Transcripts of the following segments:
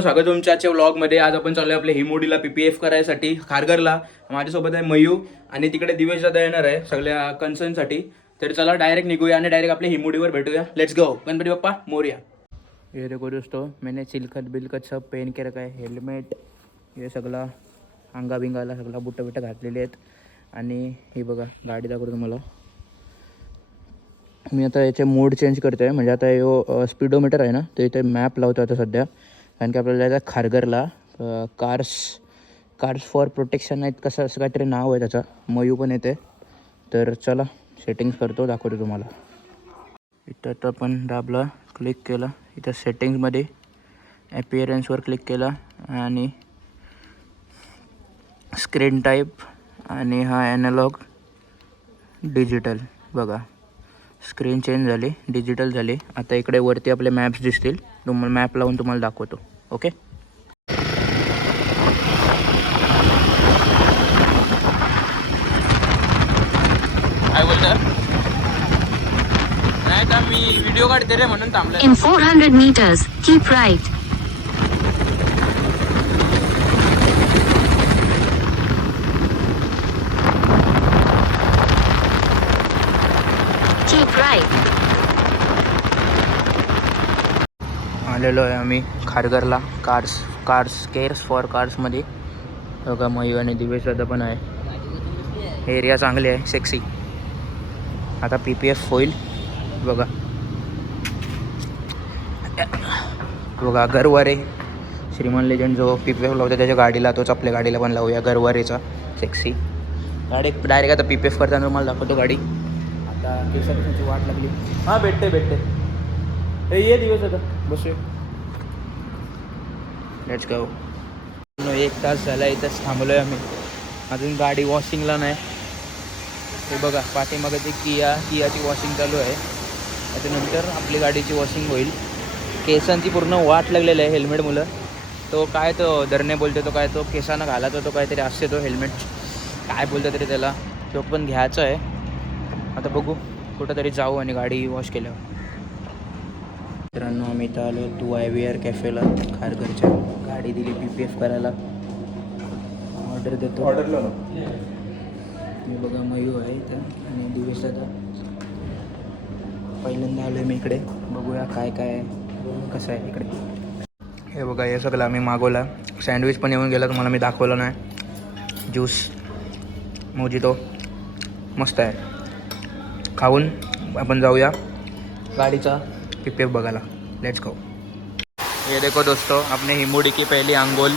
स्वागत तुमच्या आजच्या व्लॉगमध्ये. आज आपण चालू आहे आपल्या हिमोडीला PPF करायसाठी खारघरला. माझ्यासोबत आहे मयू आणि तिकडे दिवेश दादा येणार आहे सगळ्या कन्सर्नसाठी. तर चला डायरेक्ट निघूया आणि डायरेक्ट आपल्या हिमोडीवर भेटूया. Let's go. गणपती बाप्पा मोरया. ये देखो दोस्तों, मैंने चिलखत बिलखत सब पेन के रखा है. हेल्मेट हे सगळा अंगा बिंगाला सगळा बुट्टा बिट्टा घातलेले आहेत. आणि हे बघा गाडी दाखवतो तुम्हाला. मी आता याचे मोड चेंज करतो आहे. म्हणजे आता यो स्पीडोमीटर आहे ना, तर इथे मॅप लावतो आता सध्या. कारण की आपल्याला जायचं खारघरला. कार्स फॉर प्रोटेक्शन आहेत कसं असं काहीतरी नाव आहे त्याचं. मयू पण येते. तर चला सेटिंग्स करतो, दाखवतो तुम्हाला. इथं आता आपण दाबला, क्लिक केला. इथं सेटिंग्समध्ये ॲपिअरन्सवर क्लिक केला आणि स्क्रीन टाईप आणि हा ॲनालॉग डिजिटल. बघा स्क्रीन चेंज झाली, डिजिटल झाली. आता इकडे वरती आपले मॅप्स दिसतील. तुम्हाला मॅप लावून तुम्हाला दाखवतो. ओके. काय बोलता? नाही का मी व्हिडिओ काढते रे म्हणून थांबलो. In 400 meters, keep right. Keep right. आलेलो आहे आम्ही खारघरला. CARES for कार्समध्ये. बघा मयू आणि दिवेश दादा पण आहे. एरिया चांगली आहे, सेक्सी. आता PPF होईल. बघा बघा गरवारे श्रीमान लेजंड जो PPF लावतो त्याच्या गाडीला, तोच आपल्या गाडीला पण लावूया गरवारेचा. सेक्सी डायरेक्ट आता PPF करताना मला दाखवतो गाडी. आता दिवसापासूनची वाट लागली. हां भेटते ये दिवस आता बसूया. Let's go. 1 तास झाला इथंच थांबलो आहे आम्ही. अजून गाडी वॉशिंगला नाही. हे बघा पाठीमागे ते कियाची वॉशिंग चालू आहे. त्याच्यानंतर आपली गाडीची वॉशिंग होईल. केसांची पूर्ण वाट लागलेली आहे हेल्मेटमुळं. तो काय तो धरणे बोलतो, तो काय तो केसांना घालातो, तो काहीतरी असते तो हेल्मेट, काय बोलतो तरी त्याला. तो पण घ्यायचा आहे. आता बघू कुठंतरी जाऊ आणि गाडी वॉश केल्यावर. मित्रांनो आम्ही इथं आलो YVR कॅफेला खारघरच्या. गाडी दिली PPF करायला. ऑर्डर देतो. ऑर्डरला मी बघा मयू आहे इथं आणि दिवेश दादा. पहिल्यांदा आलो आहे मी इकडे. बघूया काय काय कसं आहे इकडे. हे बघा हे सगळं आम्ही मागवला. सँडविच पण येऊन गेला, तुम्हाला मी दाखवलं नाही. ज्यूस मोजितो मस्त आहे. खाऊन आपण जाऊया गाडीचा PPF बघायला. Let's go. ये देखो दोस्तों, अपने हिमोडी की पहली अंगोल.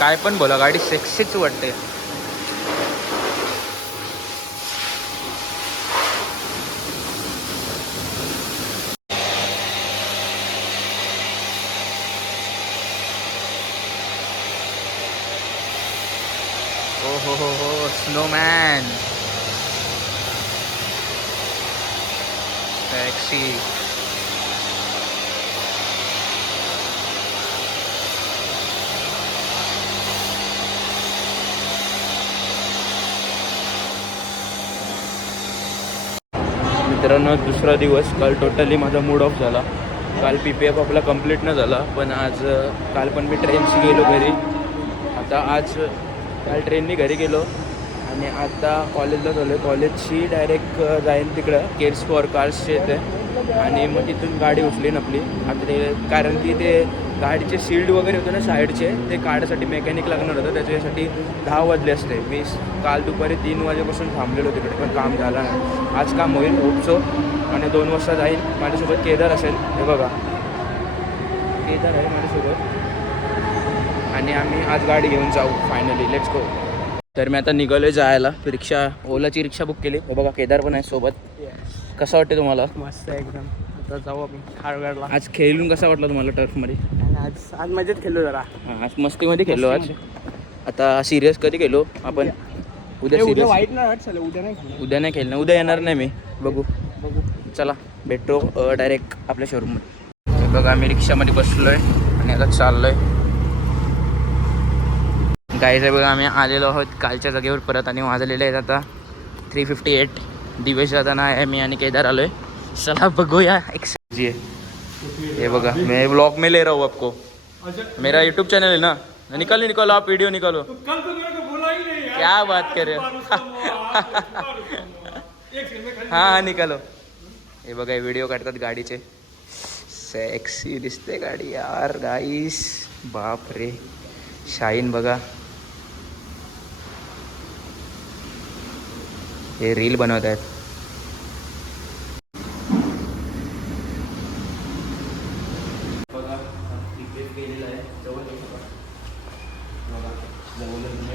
काय पण बोला, गाडी सेक्सीच वाटते. हो स्नोमॅन टॅक्सी. मित्रांनो दुसरा दिवस. काल टोटली माझा मूड ऑफ झाला. काल PPF आपला कंप्लीट न झाला. पण आज काल पण मी ट्रेनशी गेलो घरी. आता आज काल ट्रेननी घरी गेलो आणि आता कॉलेजला झालो. कॉलेजची डायरेक्ट जाईन तिकडं केअर्स फॉर कार्सचे येते आणि मग तिथून गाडी उचलीन आपली. आता ते कारण की ते गाडीचे सील्ड वगैरे होते ना साईडचे, ते काढायसाठी मेकॅनिक लागणार होतं. त्याच्यासाठी 10 वाजले असते. मी काल दुपारी 3 वाजेपासून थांबलेलो तिकडे, पण काम झालं नाही. आज काम होईल होपसो. आणि 2 वाजता जाईल. माझ्यासोबत केदार असेल. हे बघा केदार आहे माझ्यासोबत. आणि आम्ही आज गाडी घेऊन जाऊ फायनली. Let's go. तर मी आता निघालो आहे जायला. रिक्षा ओलाची रिक्षा बुक केली. हो बघा केदार पण आहे सोबत. कसं वाटतं तुम्हाला? मस्त एकदम. आता जाऊ आपण खारघरला. आज खेळून कसा वाटला तुम्हाला टर्फमध्ये? आज मजेत खेळलो जरा. हां आज मस्तीमध्ये खेळलो. आज आता सिरियस कधी खेळलो आपण? उद्या सिरियस. वाईट नाही वाट चालेल. उद्या नाही खेळलो. उद्या नाही खेळणं. उद्या येणार नाही मी. बघू. चला भेटतो डायरेक्ट आपल्या शोरूममध्ये. बघा आम्ही रिक्षामध्ये बसलो आहे आणि आता चाललो आहे. गाईज बघा आम्ही आलेलो आहोत कालच्या जागेवर परत आणि वाजलेले आहेत आता 358 दिवेश जाताना आहे मी आणि केदार आलोय. चला बघूया जी आहे ये बघा. मैं ब्लॉग में ले रहा हूँ आपको. मेरा यूट्यूब चैनल है ना. निकालो आप वीडियो निकालो. कल तो मेरे को बोला ही नहीं यार. क्या बात कर रहे हो. हाँ निकालो. हे बघा व्हिडिओ काढतात गाडीचे. सेक्सी दिसते गाडी यार गाईस. बाप रे शाईन बघा. हे रील बनवत आहेत. बघा रिपेअर केलेलं आहे. जवळ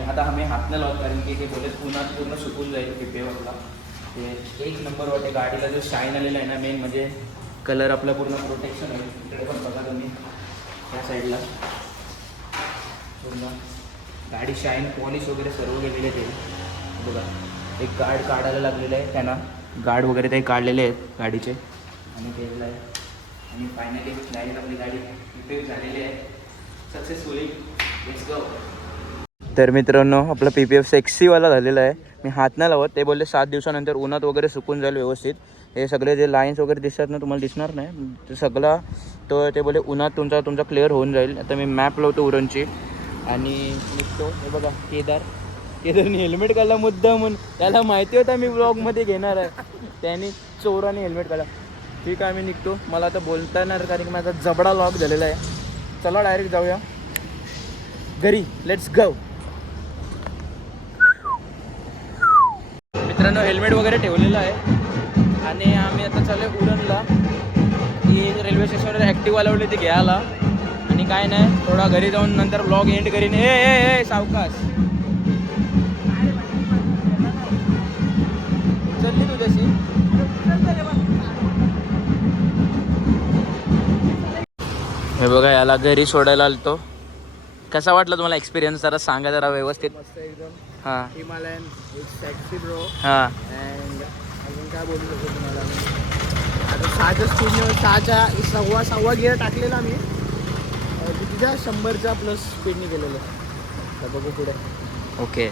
आता आम्ही हात नाही लावत कारण की ते बोलत पुन्हा पूर्ण सुकून जाईल रिपेअरला. ते एक नंबर वाटते गाडीला जो शाईन आलेला आहे ना मेन म्हणजे कलर आपला पूर्ण प्रोटेक्शन आहे. इकडे पण बघा तुम्ही त्या साईडला पूर्ण गाडी शाईन पॉलिश वगैरे सर्व गेलेले ते बघा. एक गार्ड काढायला लागलेलं आहे त्यांना. गार्ड वगैरे ते काढलेले आहेत गाडीचे आणि केलेलं आहे. आणि फायनली डायरेक्ट आपली गाडी रिपेअर झालेली आहे सक्सेसफुली. Let's go. तर मित्रांनो आपला PPF सेक्सीवाला झालेला आहे. मी हात नाही लावत. ते बोलले 7 दिवसानंतर उन्हात वगैरे सुकून जाईल व्यवस्थित. हे सगळे जे लाईन्स वगैरे दिसतात ना तुम्हाला दिसणार नाही ते सगळा तो ते बोले उन्हात तुमचा क्लिअर होऊन जाईल. आता मी मॅप लावतो उरणची आणि निघतो. हे बघा केदारने हेल्मेट काढला मुद्दा म्हणून. त्याला माहिती होता मी ब्लॉगमध्ये घेणार आहे. त्याने चोराने हेल्मेट काढला. ठीक आहे आम्ही निघतो. मला आता बोलता येणार कारण की माझा जबडा लॉक झालेला आहे. चला डायरेक्ट जाऊया घरी. Let's go. मित्रांनो हेल्मेट वगैरे ठेवलेलं आहे आणि आम्ही आता चालू उरणला. ही रेल्वे स्टेशनवर ॲक्टिव्ह आलवली ती घ्यायला आणि काय नाही थोडा घरी जाऊन नंतर ब्लॉग एंड करीन. ए सावकाश चलली तुझ्याशी. हे बघा याला घरी सोडायला आलतो. कसा वाटला तुम्हाला एक्सपिरियन्स जरा सांगा जरा व्यवस्थित. मस्त एकदम. हां हिमालयन टॅक्सी ब्रो. हां अँड अजून काय बोलू शकतो तुम्हाला मी. आता 6च्या स्पीडने सव्वा गिअर टाकलेला मी. तिच्या 100च्या प्लस स्पीडने गेलेलं. तर बघू पुढे. ओके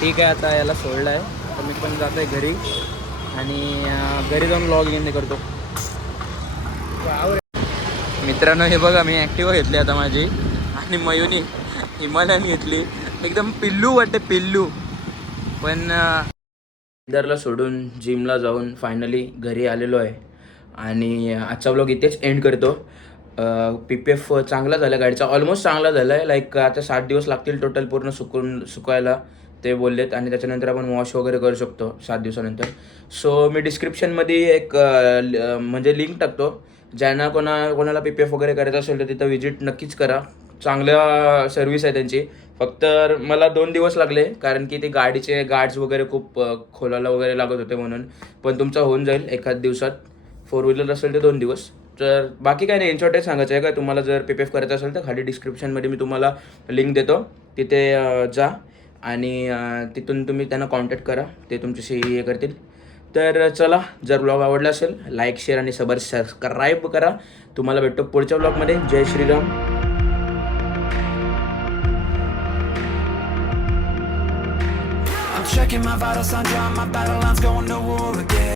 ठीक आहे. आता याला सोडलं आहे. आता मी पण जातो आहे घरी आणि घरी जाऊन लॉग इन करतो. मित्रांनो हे बघा मी ॲक्टिवा घेतली आता माझी आणि मयूनी हिमालयन घेतली. एकदम पिल्लू वाटते पिल्लू. पण केदारला सोडून जिमला जाऊन फायनली घरी आलेलो आहे आणि आजचा व्लॉग इथेच एंड करतो. PPF चांगला झाला गाडीचा. ऑलमोस्ट चांगला झाला आहे. लाईक आता 7 दिवस लागतील टोटल पूर्ण सुकायला ते बोललेत आणि त्याच्यानंतर आपण वॉश वगैरे करू शकतो 7 दिवसानंतर. सो मी डिस्क्रिप्शनमध्ये एक म्हणजे लिंक टाकतो. ज्यांना कोणाला PPF वगैरे करायचं असेल तर तिथं विजिट नक्कीच करा. चांगल्या सर्व्हिस आहे त्यांची. फक्त मला 2 दिवस लागले कारण की ते गाडीचे गार्ड्स वगैरे खूप खोलायला वगैरे लागत होते म्हणून. पण तुमचा होऊन जाईल एखाद दिवसात. 4 व्हीलर असेल तर 2 दिवस. तर बाकी काय नाही. इन शॉर्ट सांगायचं आहे का तुम्हाला जर PPF करायचं असेल तर खाली डिस्क्रिप्शनमध्ये मी तुम्हाला लिंक देतो. तिथे जा आणि तिथून तुम्ही त्यांना कॉन्टॅक्ट करा. ते तुमच्याशी हे करतील. तर चला जर ब्लॉग आवडला असेल लाईक शेअर आणि सबस्क्राईब करा. तुम्हाला भेटतो पुढच्या ब्लॉगमध्ये. जय Shriram. I'm checking my vitals, I'm drawing my battle lines, going to war again.